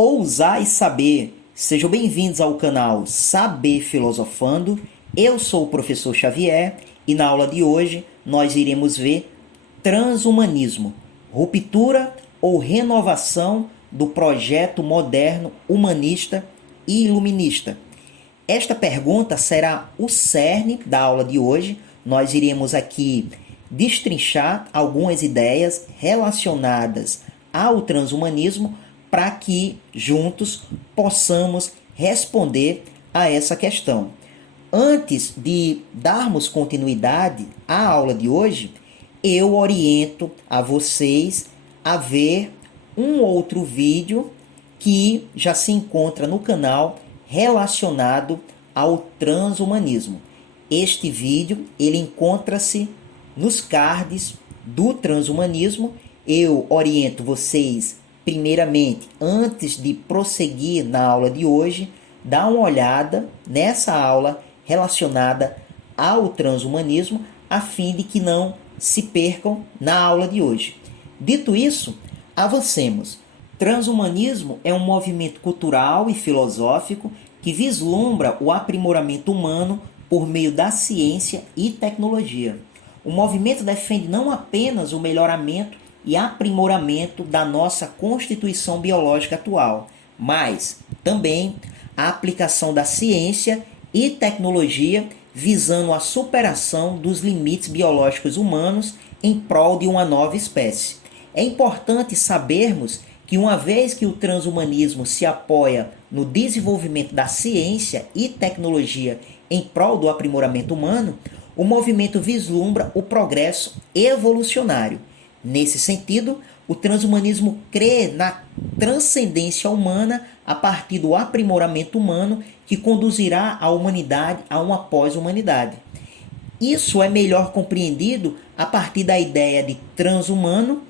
Ousar e saber. Sejam bem-vindos ao canal Saber Filosofando. Eu sou o professor Xavier e na aula de hoje nós iremos ver transhumanismo, ruptura ou renovação do projeto moderno humanista e iluminista. Esta pergunta será o cerne da aula de hoje. Nós iremos aqui destrinchar algumas ideias relacionadas ao transhumanismo para que juntos possamos responder a essa questão. Antes de darmos continuidade à aula de hoje, eu oriento a vocês a ver um outro vídeo que já se encontra no canal relacionado ao transhumanismo. Este vídeo ele encontra-se nos cards do transhumanismo. Eu oriento vocês, primeiramente, antes de prosseguir na aula de hoje, dar uma olhada nessa aula relacionada ao transhumanismo, a fim de que não se percam na aula de hoje. Dito isso, avancemos. Transhumanismo é um movimento cultural e filosófico que vislumbra o aprimoramento humano por meio da ciência e tecnologia. O movimento defende não apenas o melhoramento e aprimoramento da nossa constituição biológica atual, mas também a aplicação da ciência e tecnologia visando a superação dos limites biológicos humanos em prol de uma nova espécie. É importante sabermos que uma vez que o transhumanismo se apoia no desenvolvimento da ciência e tecnologia em prol do aprimoramento humano, o movimento vislumbra o progresso evolucionário. Nesse sentido, o transhumanismo crê na transcendência humana a partir do aprimoramento humano que conduzirá a humanidade a uma pós-humanidade. Isso é melhor compreendido a partir da ideia de transhumano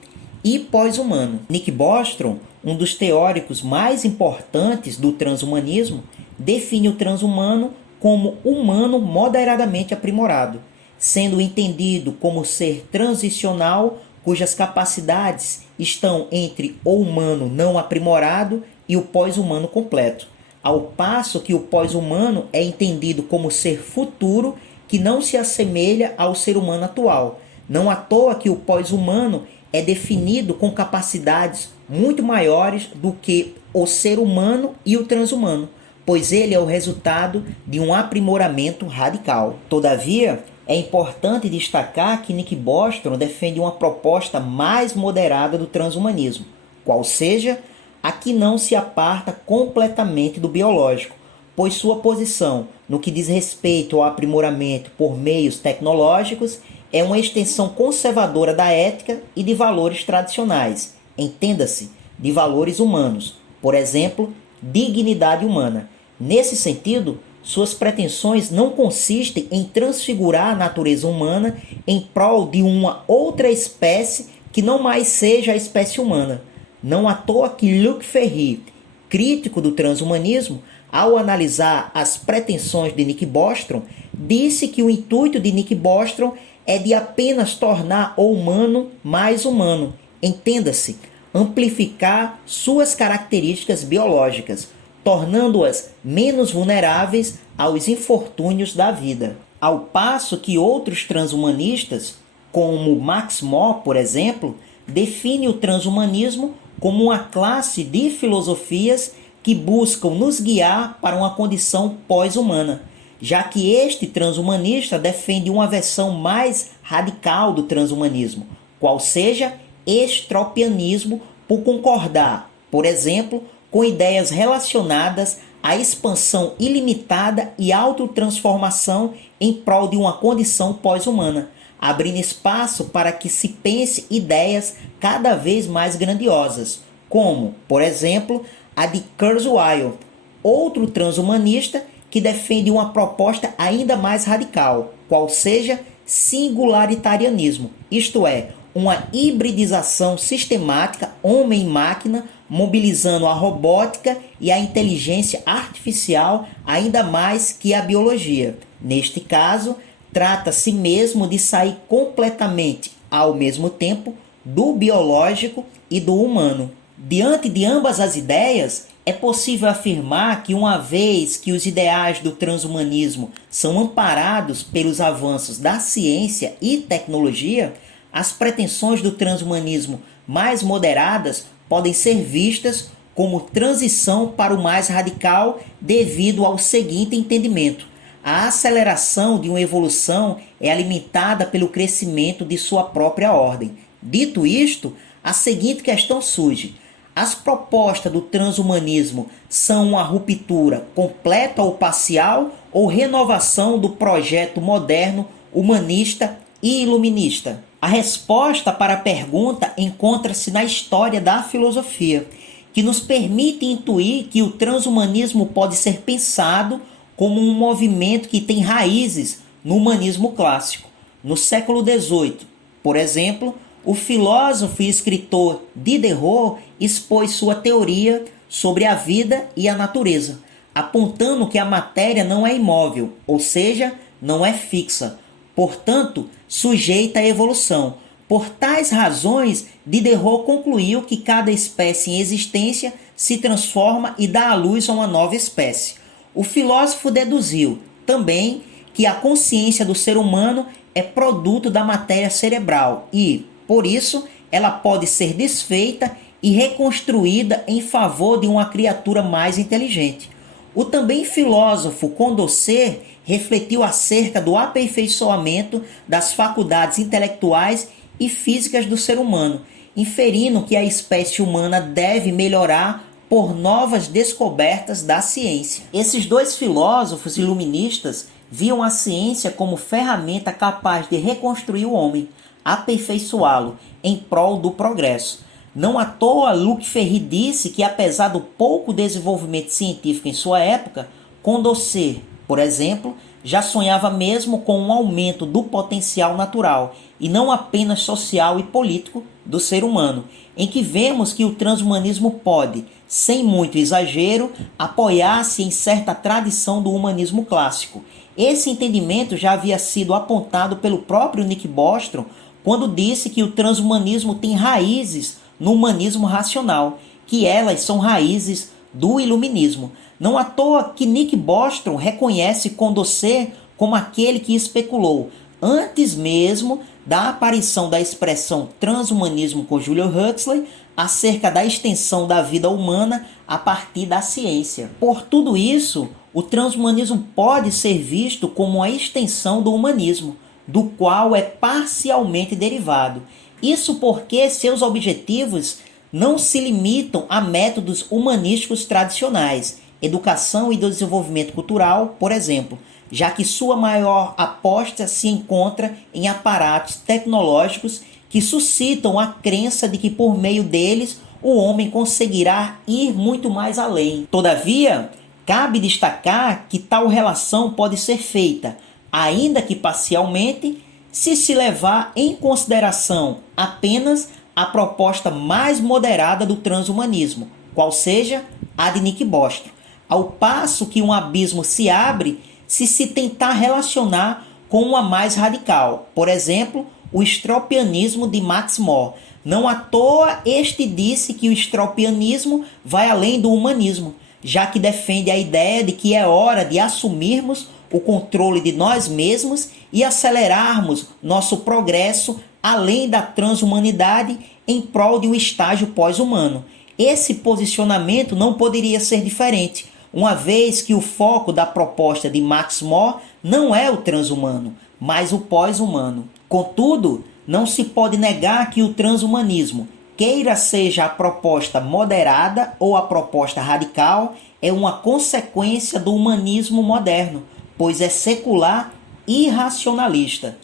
e pós-humano. Nick Bostrom, um dos teóricos mais importantes do transhumanismo, define o transhumano como humano moderadamente aprimorado, sendo entendido como ser transicional cujas capacidades estão entre o humano não aprimorado e o pós-humano completo, ao passo que o pós-humano é entendido como ser futuro que não se assemelha ao ser humano atual. Não à toa que o pós-humano é definido com capacidades muito maiores do que o ser humano e o transhumano, pois ele é o resultado de um aprimoramento radical. Todavia, é importante destacar que Nick Bostrom defende uma proposta mais moderada do transhumanismo, qual seja a que não se aparta completamente do biológico, pois sua posição no que diz respeito ao aprimoramento por meios tecnológicos é uma extensão conservadora da ética e de valores tradicionais, entenda-se, de valores humanos, por exemplo, dignidade humana. Nesse sentido, suas pretensões não consistem em transfigurar a natureza humana em prol de uma outra espécie que não mais seja a espécie humana. Não à toa que Luc Ferry, crítico do transhumanismo, ao analisar as pretensões de Nick Bostrom, disse que o intuito de Nick Bostrom é de apenas tornar o humano mais humano, entenda-se, amplificar suas características biológicas, tornando-as menos vulneráveis aos infortúnios da vida. Ao passo que outros transhumanistas, como Max More, por exemplo, define o transhumanismo como uma classe de filosofias que buscam nos guiar para uma condição pós-humana, já que este transhumanista defende uma versão mais radical do transhumanismo, qual seja extropianismo, por concordar, por exemplo, com ideias relacionadas à expansão ilimitada e autotransformação em prol de uma condição pós-humana, abrindo espaço para que se pense ideias cada vez mais grandiosas, como, por exemplo, a de Kurzweil, outro transhumanista que defende uma proposta ainda mais radical, qual seja singularitarianismo, isto é, uma hibridização sistemática homem-máquina, mobilizando a robótica e a inteligência artificial ainda mais que a biologia. Neste caso, trata-se mesmo de sair completamente, ao mesmo tempo, do biológico e do humano. Diante de ambas as ideias, É possível afirmar que, uma vez que os ideais do transhumanismo são amparados pelos avanços da ciência e tecnologia, as pretensões do transhumanismo mais moderadas podem ser vistas como transição para o mais radical devido ao seguinte entendimento: a aceleração de uma evolução é alimentada pelo crescimento de sua própria ordem. Dito isto, a seguinte questão surge: as propostas do transhumanismo são uma ruptura completa ou parcial ou renovação do projeto moderno, humanista e iluminista? A resposta para a pergunta encontra-se na história da filosofia, que nos permite intuir que o transhumanismo pode ser pensado como um movimento que tem raízes no humanismo clássico. No século XVIII, por exemplo, o filósofo e escritor Diderot expôs sua teoria sobre a vida e a natureza, apontando que a matéria não é imóvel, ou seja, não é fixa, portanto, sujeita à evolução. Por tais razões, Diderot concluiu que cada espécie em existência se transforma e dá à luz a uma nova espécie. O filósofo deduziu também que a consciência do ser humano é produto da matéria cerebral e, por isso, ela pode ser desfeita e reconstruída em favor de uma criatura mais inteligente. O também filósofo Condorcet refletiu acerca do aperfeiçoamento das faculdades intelectuais e físicas do ser humano, inferindo que a espécie humana deve melhorar por novas descobertas da ciência. Esses dois filósofos iluministas viam a ciência como ferramenta capaz de reconstruir o homem, aperfeiçoá-lo em prol do progresso. Não à toa, Luc Ferry disse que, apesar do pouco desenvolvimento científico em sua época, Condorcet, por exemplo, já sonhava mesmo com um aumento do potencial natural e não apenas social e político do ser humano, em que vemos que o transhumanismo pode, sem muito exagero, apoiar-se em certa tradição do humanismo clássico. Esse entendimento já havia sido apontado pelo próprio Nick Bostrom quando disse que o transhumanismo tem raízes no humanismo racional, que elas são raízes do iluminismo. Não à toa que Nick Bostrom reconhece Condorcet como aquele que especulou, antes mesmo da aparição da expressão transhumanismo com Julius Huxley, acerca da extensão da vida humana a partir da ciência. Por tudo isso, o transhumanismo pode ser visto como a extensão do humanismo, do qual é parcialmente derivado. Isso porque seus objetivos não se limitam a métodos humanísticos tradicionais, educação e desenvolvimento cultural, por exemplo, já que sua maior aposta se encontra em aparatos tecnológicos que suscitam a crença de que por meio deles o homem conseguirá ir muito mais além. Todavia, cabe destacar que tal relação pode ser feita, ainda que parcialmente, se levar em consideração apenas a proposta mais moderada do transhumanismo, qual seja a de Nick Bostrom, ao passo que um abismo se abre se tentar relacionar com uma mais radical, por exemplo, o estropianismo de Max More. Não à toa este disse que o estropianismo vai além do humanismo, já que defende a ideia de que é hora de assumirmos o controle de nós mesmos e acelerarmos nosso progresso além da transhumanidade em prol de um estágio pós-humano. Esse posicionamento não poderia ser diferente, uma vez que o foco da proposta de Max More não é o transhumano, mas o pós-humano. Contudo, não se pode negar que o transhumanismo, queira seja a proposta moderada ou a proposta radical, é uma consequência do humanismo moderno, pois é secular e racionalista.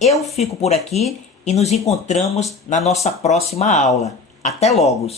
Eu fico por aqui e nos encontramos na nossa próxima aula. Até logo!